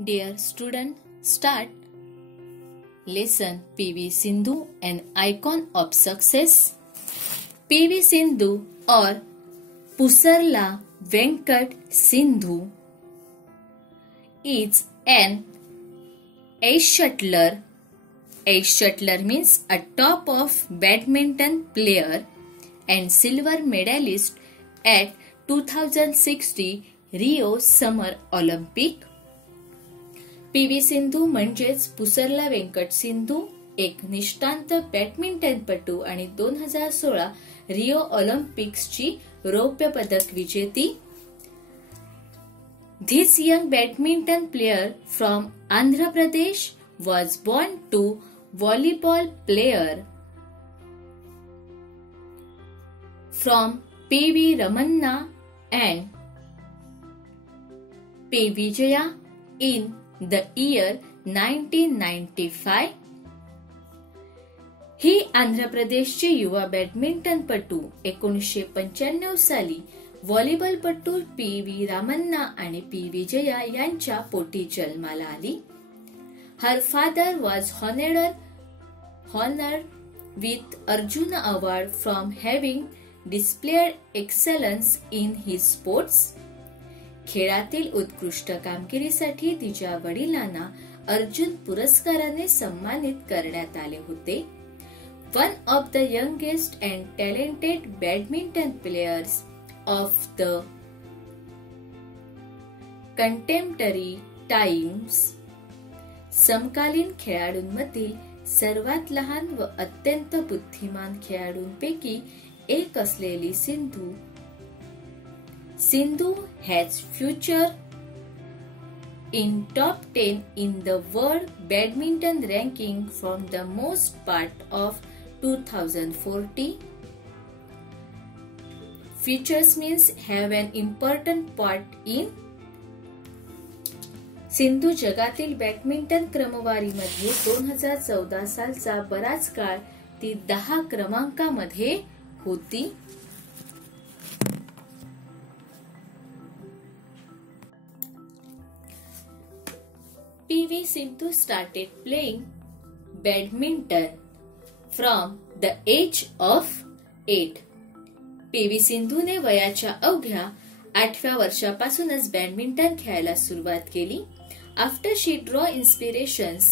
Dear student, start. Lesson PV Sindhu, an icon of success. PV Sindhu or Pusarla Venkat Sindhu is an ace shuttler. Ace shuttler means a top of badminton player and silver medalist at 2060 Rio Summer Olympic. PV Sindhu म्हणजेच पुसरला वेंकट सिंधू एक निष्णात बॅडमिंटनपटू आणि 2016 Rio ऑलिम्पिक्सची रौप्य पदक विजेती. This young badminton player from Andhra Pradesh was born to volleyball player from P.V. Ramanna and P. Vijaya in the year 1995. ही आंध्र प्रदेशची युवा बॅडमिंटनपटू 1995 साली व्हॉलीबॉलपटू पी.व्ही. रामन्ना आणि पी. विजया यांच्या पोटी जन्माला आली. Her father was honored with Arjuna Award from having displayed excellence in his sports. खेळातील उत्कृष्ट कामगिरीसाठी तिच्या वडिलांना अर्जुन पुरस्काराने सन्मानित करण्यात आले होते. One of the youngest and talented badminton players of the contemporary times. समकालीन खेळाडूंमधील सर्वात लहान व अत्यंत बुद्धिमान खेळाडूंपैकी एक असलेली Sindhu has future in top 10 in the world badminton ranking from the most part of 2040. Futures means have an important part in. Sindhu जगातील बॅडमिंटन क्रमवारीमध्ये 2014 सालचा बराच काळ ती 10 क्रमांकामध्ये होती. PV Sindhu started playing badminton from the age of 8. PV सिंधूने वयाच्या अवघ्या 8व्या वर्षापासूनच बॅडमिंटन खेळायला सुरुवात केली. After she drew inspirations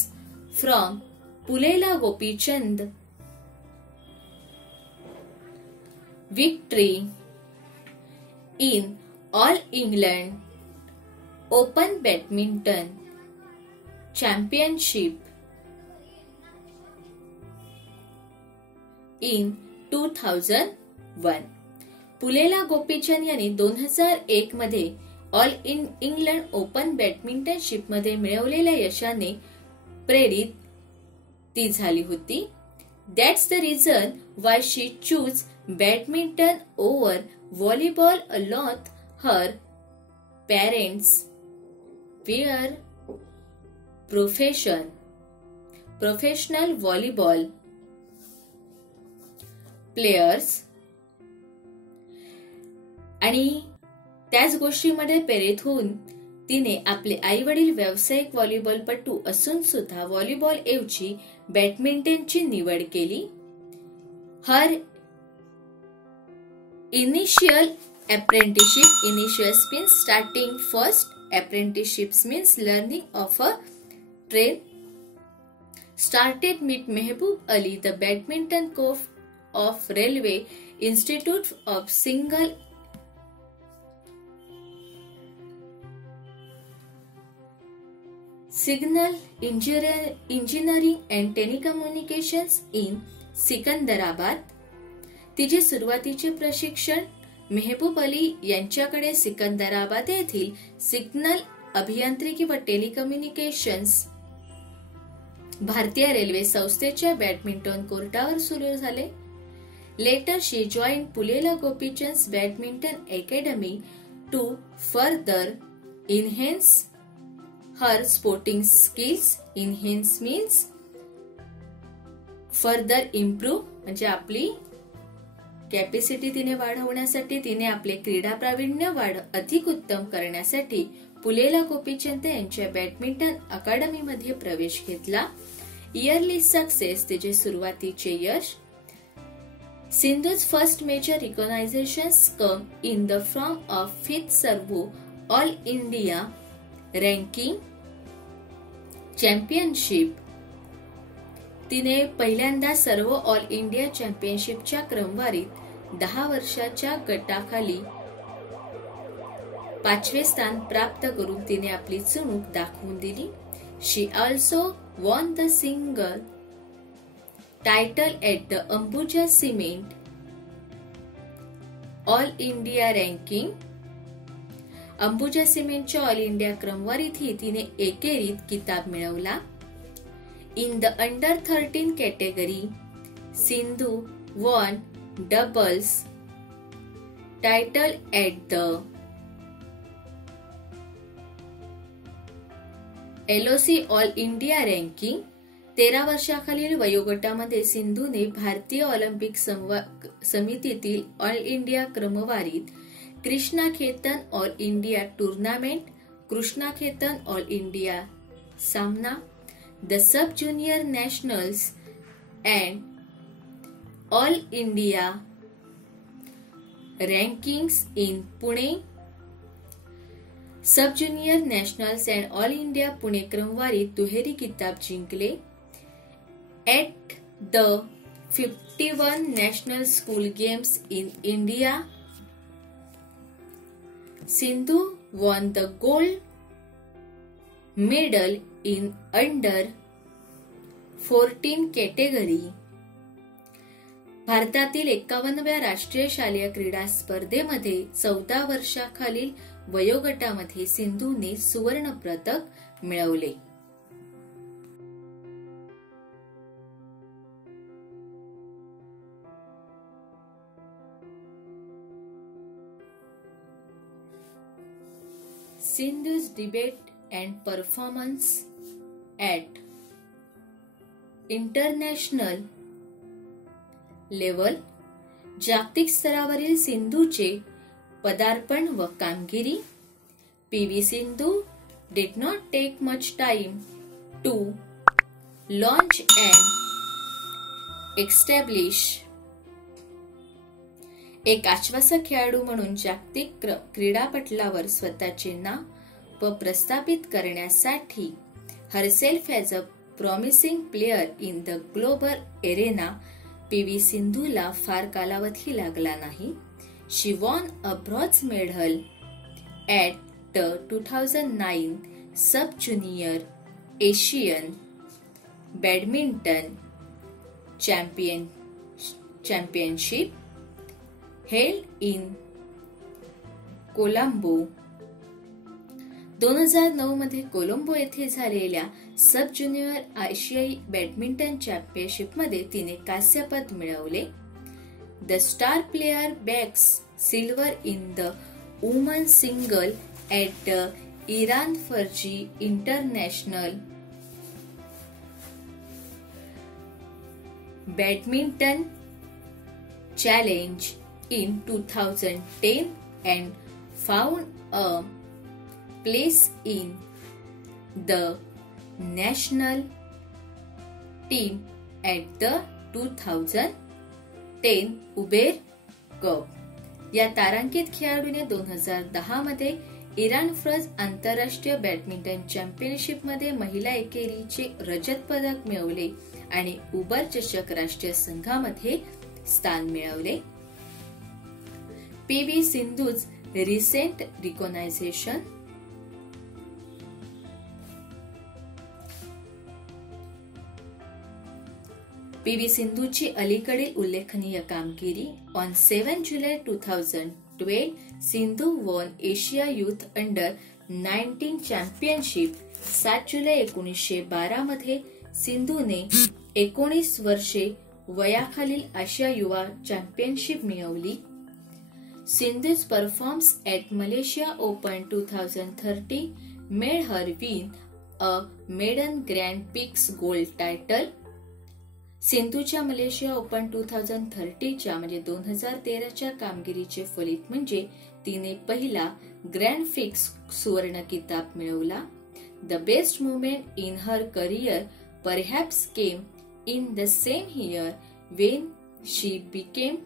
from Pullela Gopichand victory in All England Open Badminton Championship in 2001. Pullela Gopichand यांनी 2001 मध्ये ऑल इंग्लंड ओपन बॅडमिंटनशिप मध्ये मिळवलेल्या यशाने प्रेरित ती झाली होती. That's the reason why she chose badminton over volleyball along her parents were professional volleyball players आणि त्याच गोष्टीमध्ये प्रेरित होऊन तिने आपले आई वडील व्यावसायिक व्हॉलीबॉलपटू असून सुद्धा व्हॉलीबॉल ऐवजी बॅडमिंटनची निवड केली. हर initial apprenticeship means starting first. Apprenticeships means learning of a trade. Started with Mehboob Ali, the badminton coach of Railway Institute of Signal Engineering and Telecommunications in Secunderabad. तिचे सुरुवातीचे प्रशिक्षण मेहबूब अली यांच्याकडे सिकंदराबाद येथील सिग्नल अभियांत्रिकी व टेलिकम्युनिकेशन्स भारतीय रेल्वे संस्थेच्या बॅडमिंटन कोर्टावर सुरू झाले. Later she join Pullela Gopichand badminton academy to further enhance her sporting skills. Enhance means further improve म्हणजे आपली कॅपॅसिटी तिने वाढवण्यासाठी, तिने आपले क्रीडा प्रावीण्य अधिक उत्तम करण्यासाठी पुलेला गोपीचंद यांच्या बॅडमिंटन अकादमीमध्ये प्रवेश घेतला. इयरली सक्सेस तिचे सुरुवातीचे यश. Sindhu's first major recognitions come in the form of 5th Servo all India ranking championship. तिने पहिल्यांदा सर्व ऑल इंडिया चॅम्पियनशिपच्या क्रमवारीत 10 वर्षाच्या गटाखाली 5वे स्थान प्राप्त करून तिने आपली चुणूक दाखवून दिली. शी also won the single title at the Ambuja Cement All India Ranking. Ambuja सिमेंटच्या ऑल इंडिया क्रमवारीतही तिने एकेरीत किताब मिळवला. In the under 13 category Sindhu won doubles title at the LOC all India ranking. 13 वर्षाखालील वयोगटामध्ये सिंधूने भारतीय ऑलिम्पिक समितीतील ऑल इंडिया क्रमवारीत Krishna Khaitan all India tournament, Krishna Khaitan all India सामना, the sub junior nationals and all India rankings in Pune, sub junior nationals and all India Pune क्रमवारीत दुहेरी किताब जिंकले. At the 51 national school games in India Sindhu won the gold medal in under 14 category. भारतातील 51व्या राष्ट्रीय शालेय क्रीडा स्पर्धेमध्ये 14 वर्षाखालील वयोगटामध्ये सिंधूने सुवर्ण पदक मिळवले. Sindhu's debut and performance at international level. जागतिक स्तरावरील सिंधूचे पदार्पण व कामगिरी. PV Sindhu did not take much time to launch and establish. एक आश्वासक खेळाडू म्हणून जागतिक क्रीडापटलावर स्वतःचे नाव व प्रस्थापित करण्यासाठी herself as a promising player in the global arena PV सिंधूला फार कालावधी लागला नाही. She won a bronze medal at the 2009 sub junior Asian badminton championship held in Colombo. 2009 मध्ये कोलंबो येथे झालेल्या सब ज्युनियर आशियाई बॅडमिंटन चॅम्पियनशिप मध्ये तिने कांस्यपद मिळवले. The star player bags silver in the woman single at the Iran फर्जी international badminton challenge in 2010 and found a place in the national team at the 2010 Uber cup. या तारांकित खेळाडूने 2010 मध्ये इराण फर्ज आंतरराष्ट्रीय बॅडमिंटन चॅम्पियनशिप मध्ये महिला एकेरीचे रजत पदक मिळवले आणि उबर चषक राष्ट्रीय संघामध्ये स्थान मिळवले. PV Sindhu's recent recognition. PV सिंधूची अलीकडील उल्लेखनीय कामगिरी. ऑन 7 जुलै 2012 Sindhu won Asia youth under 19 championship. 7 जुलै 1912 मध्ये सिंधूने 19 वर्षे वयाखालील आशिया युवा चॅम्पियनशिप मिळवली. Sindhu's performance at Malaysia Open 2013 made her win a maiden Grand Prix gold title. सिंधूच्या मलेशिया ओपन 2030च्या म्हणजे 2013च्या कामगिरीचे फलित म्हणजे तिने पहिला ग्रँड फिक्स सुवर्ण किताब मिळवला. The best moment in her career perhaps came in the same year when she became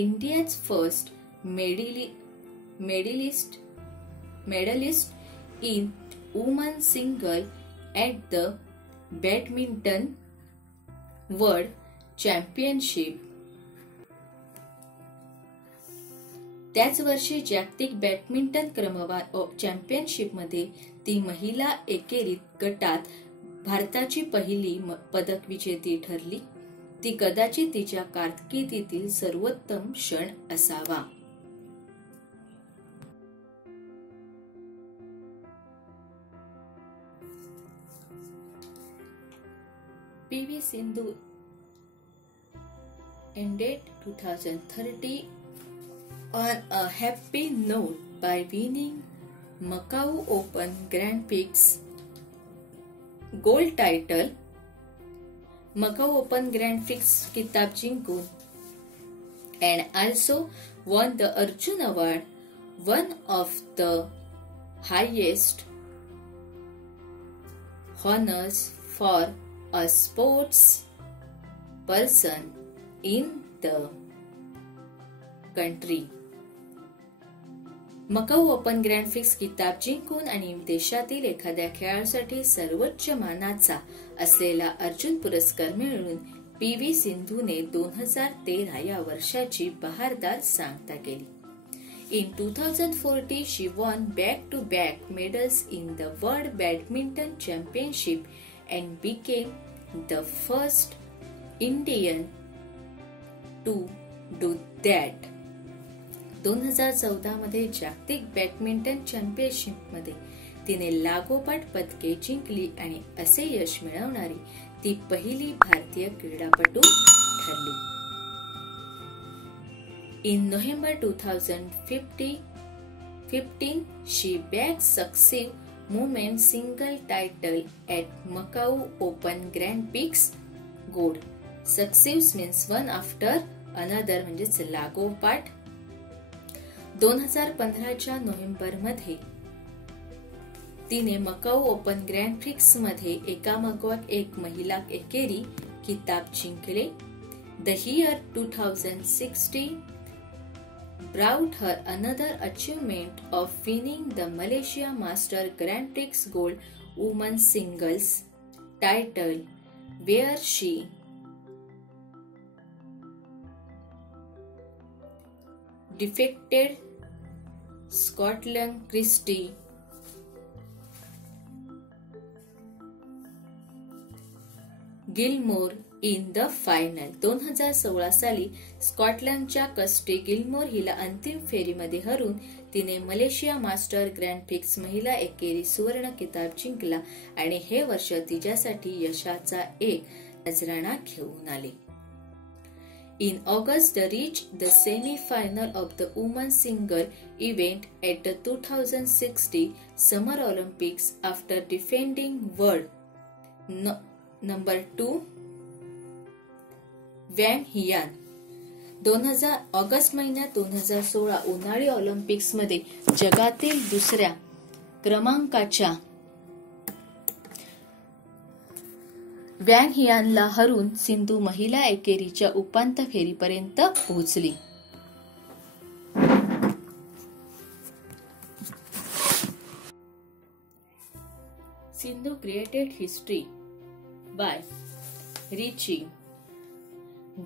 India's first medalist in women's single at the Badminton World Championship. त्याच वर्षी जागतिक बॅडमिंटन क्रमवार चॅम्पियनशिपमध्ये ती महिला एकेरीत गटात भारताची पहिली पदक विजेती ठरली. ती कदाचित तिच्या कारकिर्दीतील सर्वोत्तम क्षण असावा. PV Sindhu ended 2030 on a happy note by winning Macau Open Grand Prix gold title. Macau Open Grand Prix किताब जिंकून and also won the Arjun Award, one of the highest honors for a sports person in the country. Macau open grand fix किताब जिंकून आणि देशातील एखाद्या खेळाडूसाठी सर्वोच्च मानाचा असलेला अर्जुन पुरस्कार मिळवून PV सिंधूने 2013 या वर्षाची बहारदार सांगता केली. In 2014, she won back-to-back medals in the World Badminton Championship and became the first Indian to do that. 2014 मध्ये जागतिक बॅडमिंटन चॅम्पियनशिपमध्ये तिने लागोपाठ पदके जिंकली आणि असे यश मिळवणारी ती पहिली भारतीय क्रीडापटू ठरली. In November 2015, she bagged successive women's single title at Macau Open Grand Prix gold. Successive means one after another म्हणजेच लागोपाठ. 2015च्या नोव्हेंबरमध्ये तिने मकाऊ ओपन ग्रँड प्रिक्स मध्ये एकामागोमाग एक महिला एकेरी किताब जिंकले. The year 2016 brought her another achievement of winning the Malaysia Master Grand Prix Gold Women's Singles title, where she defeated Scotland Christy Gilmour in the final. 2016 साली स्कॉटलंडच्या कस्टी गिलमोर हिला अंतिम फेरीमध्ये हरून तिने मलेशिया मास्टर ग्रँड प्रिक्स महिला एकेरी सुवर्ण किताब जिंकला आणि हे वर्ष तिच्यासाठी यशाचा एक नजराणा घेऊन आले. In August, they reached the semi-final of the women's single event at the 2060 Summer Olympics after defending world number 2 Wang Yihan. 2000 ऑगस्ट महिन्यात 2016 उन्हाळी ऑलिम्पिक्स मध्ये जगातील दुसऱ्या क्रमांकाच्या वॅन हियानला हरून सिंधू महिला एकेरीच्या उपांत्य फेरीपर्यंत पोहोचली. Sindhu created history by reaching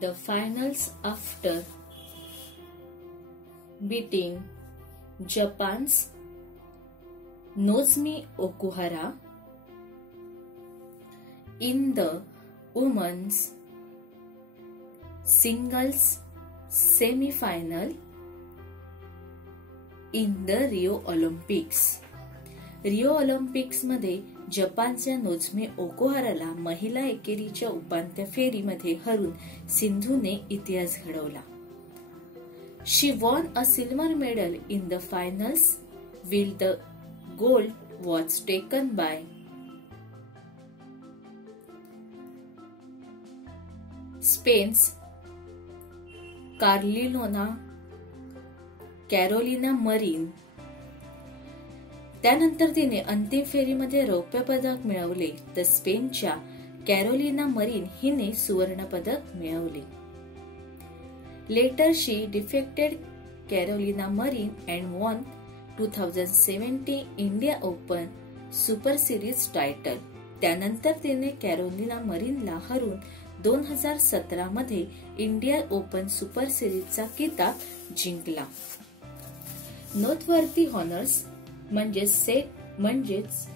the finals after beating Japan's Nozomi Okuhara in the women's singles semi-final in the Rio Olympics. Rio Olympics मध्ये जपानच्या नोझोमी ओकुहाराला महिला एकेरीच्या उपांत्य फेरीमध्ये हरून सिंधूने इतिहास घडवला. She won a silver medal in the finals, while the gold was taken by spans Carolina Marin. त्यानंतर तिने अंतिम फेरीमध्ये रौप्य पदक मिळवले तर स्पेनच्या कॅरोलिना मरीन हिने सुवर्ण पदक मिळवले. Later she defeated Carolina Marin and won 2017 India Open Super Series title. त्यानंतर तिने कॅरोलिना मरीनला हरून 2017 मध्ये इंडिया ओपन सुपर सिरीजचा किताब जिंकला. नोटवर्थी हॉनर्स म्हणजेच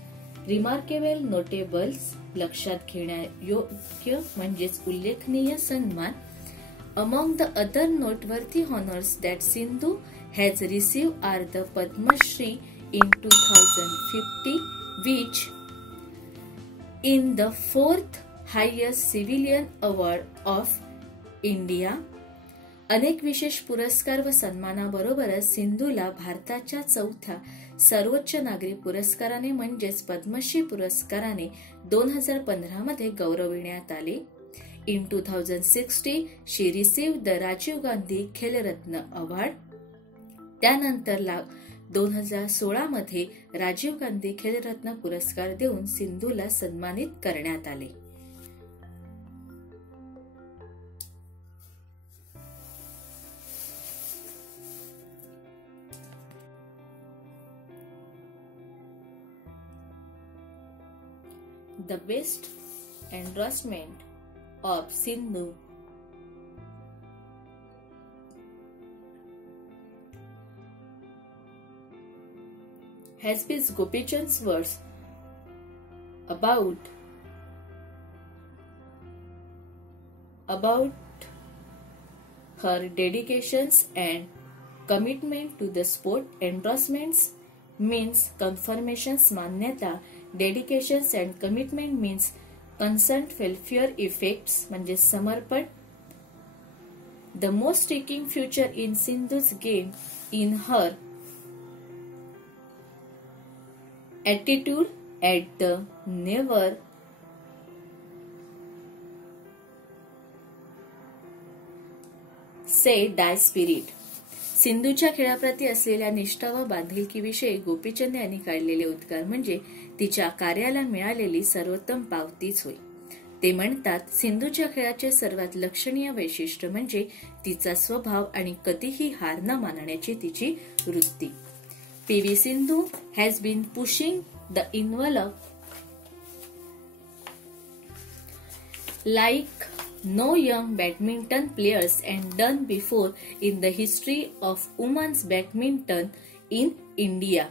रिमार्केबल नोटेबल्स लक्षात घेण्यायोग्य उल्लेखनीय सन्मान. Among the other noteworthy honours that Sindhu has received are the Padma Shri in 2050 which in the 4th highest civilian award of India. अनेक विशेष पुरस्कार व सन्मानाबरोबरच सिंधूला भारताच्या 4थ्या सर्वोच्च नागरी पुरस्काराने म्हणजेच पद्मश्री पुरस्काराने 2015 मध्ये गौरविण्यात आले. In 2016 she received the Rajiv Gandhi Khel Ratna award. त्यानंतर 2016 मध्ये राजीव गांधी खेलरत्न पुरस्कार देऊन सिंधूला सन्मानित करण्यात आले. The best endorsement of Sindhu has been Gopi Chand's words about her dedications and commitment to the sport. Endorsements means confirmations, मान्यता. Dedications and commitment means consent, welfare, effects म्हणजे समर्पण. The most striking feature in Sindhu's game in her attitude at the never say die spirit. सिंधूच्या खेळाप्रती असलेल्या निष्ठा व बांधिलकीविषयी गोपीचंद यांनी काढलेले उद्गार म्हणजे तिच्या कार्याला मिळालेली सर्वोत्तम पावतीच होय. ते म्हणतात, सिंधूच्या खेळाचे सर्वात लक्षणीय वैशिष्ट्य म्हणजे तिचा स्वभाव आणि कधीही हार न मानण्याची तिची वृत्ती. P V. Sindhu has been pushing the envelope like no young badminton players and done before in the history of women's badminton in India.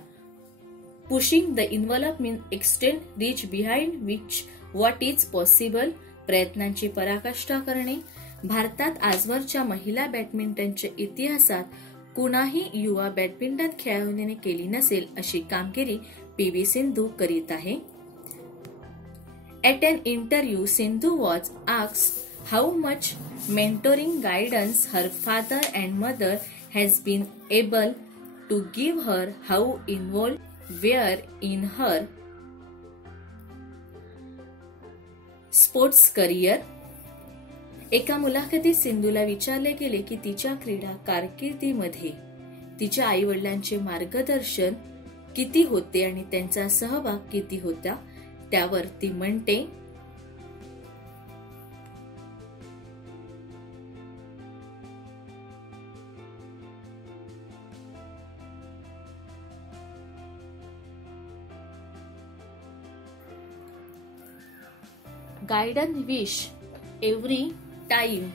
Pushing the envelope means extend reach behind which what is possible. प्रयत्नांची पराकाष्ठा करणे. भारतात आजवरच्या महिला बॅडमिंटनच्या इतिहासात कुणाही युवा बॅडमिंटन खेळाडूने केली नसेल अशी कामगिरी पी.व्ही. सिंधू करीत आहे. At an interview, Sindhu was asked how much mentoring guidance her father and mother has been able to give her, how involved were in her sports career. एका मुलाखतीत सिंधूला विचारले गेले की तिच्या क्रीडा कारकिर्दीमध्ये तिच्या आई वडिलांचे मार्गदर्शन किती होते आणि त्यांचा सहभाग किती होता. त्यावर ती म्हणते, guidance wish every time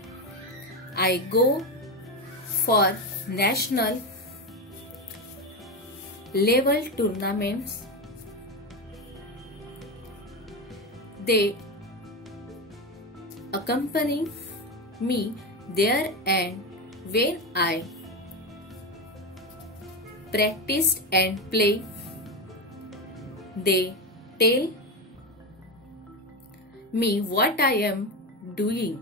I go for national level tournaments. They accompany me there, and when I practiced and play, they tell me what I am doing.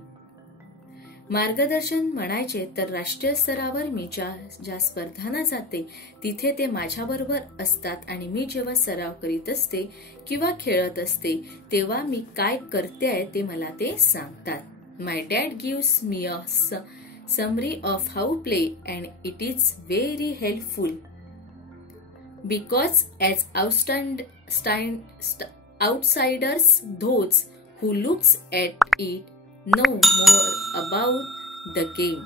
मार्गदर्शन म्हणायचे तर राष्ट्रीय स्तरावर मी ज्या स्पर्धांना जाते तिथे ते माझ्याबरोबर असतात आणि मी जेव्हा सराव करीत असते किंवा खेळत असते तेव्हा मी काय करते आहे ते मला ते सांगतात. My dad gives me a summary of how play and it is very helpful because as outsiders, those who looks at it know more about the game.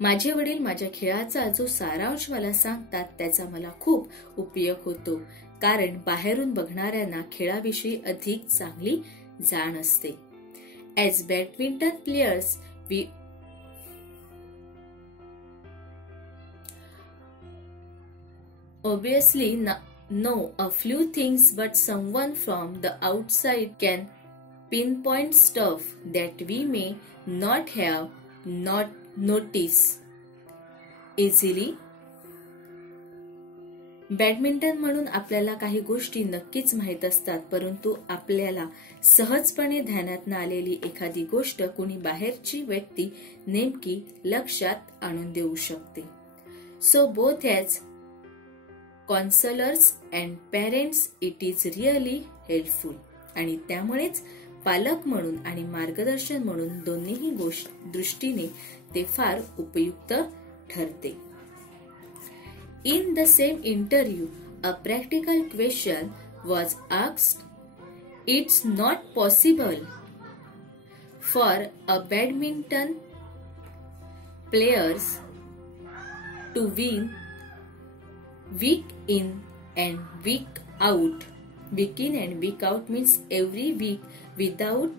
माझे वडील माझ्या खेळाचा जो सारांश मला सांगतात त्याचा मला खूप उपयोग होतो कारण बाहेरून बघणाऱ्यांना खेळाविषयी अधिक चांगली जाण असते. As badminton players, we obviously know a few things, but someone from the outside can pinpoint stuff that we may not have noticed easily. Badminton म्हणून आपल्याला काही गोष्टी नक्कीच माहीत असतात, परंतु आपल्याला सहजपणे ध्यानात न आलेली एखादी गोष्ट कोणी बाहेरची व्यक्ती नेमकी लक्षात आणून देऊ शकते. So both as counsellors and parents it is really helpful. आणि त्यामुळेच पालक म्हणून आणि मार्गदर्शन म्हणून दोन्हीही दृष्टीने ते फार उपयुक्त ठरते. In the same interview, a practical question was asked. It's not possible for a badminton players to win week in and week out. Week in and week out means every week without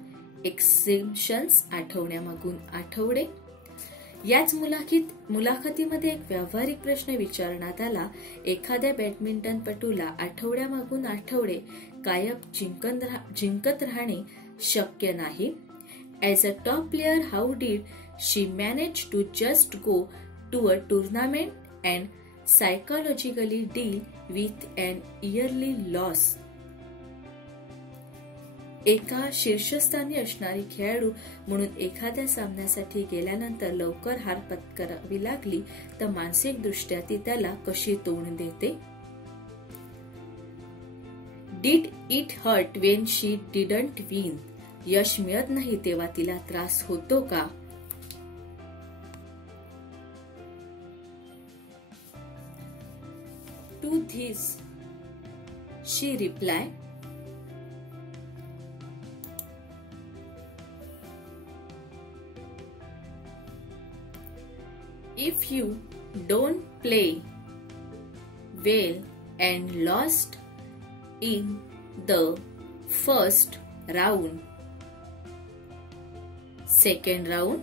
exceptions. आठवड्यामागून आठवडे. याच मुलाखतीमध्ये एक व्यावहारिक प्रश्न विचारण्यात आला. एखाद्या बॅडमिंटनपटूला आठवड्यामागून आठवडे कायम जिंकत राहणे शक्य नाही. As a top player how did she manage to just go to a tournament and psychologically deal with an early loss. एका शीर्षस्थानी असणारी खेळाडू म्हणून एखाद्या सामन्यासाठी गेल्यानंतर लवकर हार पत्करावी लागली तर मानसिकदृष्ट्या ती त्याला कशी तोंड देते. Did it hurt when she didn't win. यश मिळत नाही तेव्हा तिला त्रास होतो का. To this she reply, if you don't play well and lost in the first round, second round,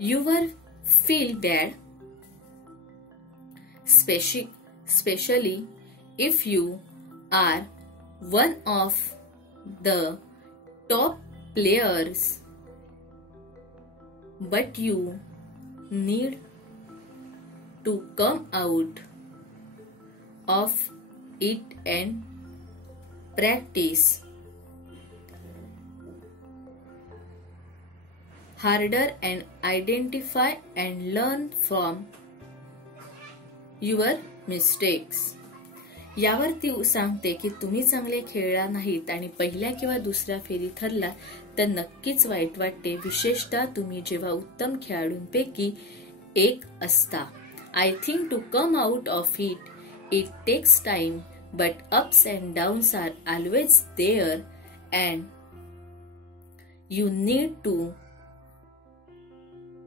you will feel bad, especially if you are one of the top players. But you need to come out of it and practice harder and identify and learn from your mistakes. यावर ती सांगते की तुम्ही चांगले खेळला नाहीत आणि पहिल्या किंवा दुसऱ्या फेरीत हरला तर नक्कीच वाईट वाटते, विशेषतः तुम्ही जेव्हा उत्तम खेळाडूंपैकी एक असता. I think to come out of it takes time, but ups and downs are always there and you need to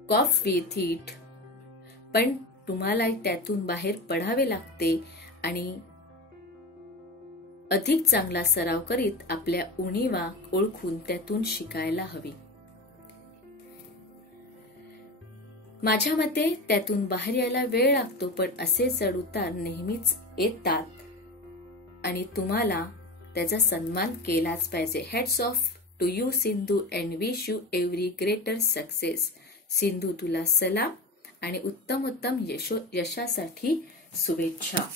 cope with it. पण तुम्हाला त्यातून बाहेर पडावे लागते आणि अधिक चांगला सराव करीत आपल्या उणीवा ओळखून त्यातून शिकायला हवी. माझ्या मते त्यातून बाहेर यायला वेळ लागतो, पण असे चढउतार नेहमीच येतात आणि तुम्हाला त्याचा सन्मान केलाच पाहिजे. Hats off to you Sindhu and wish you every greater success. Sindhu तुला सलाम आणि उत्तम यशासाठी शुभेच्छा.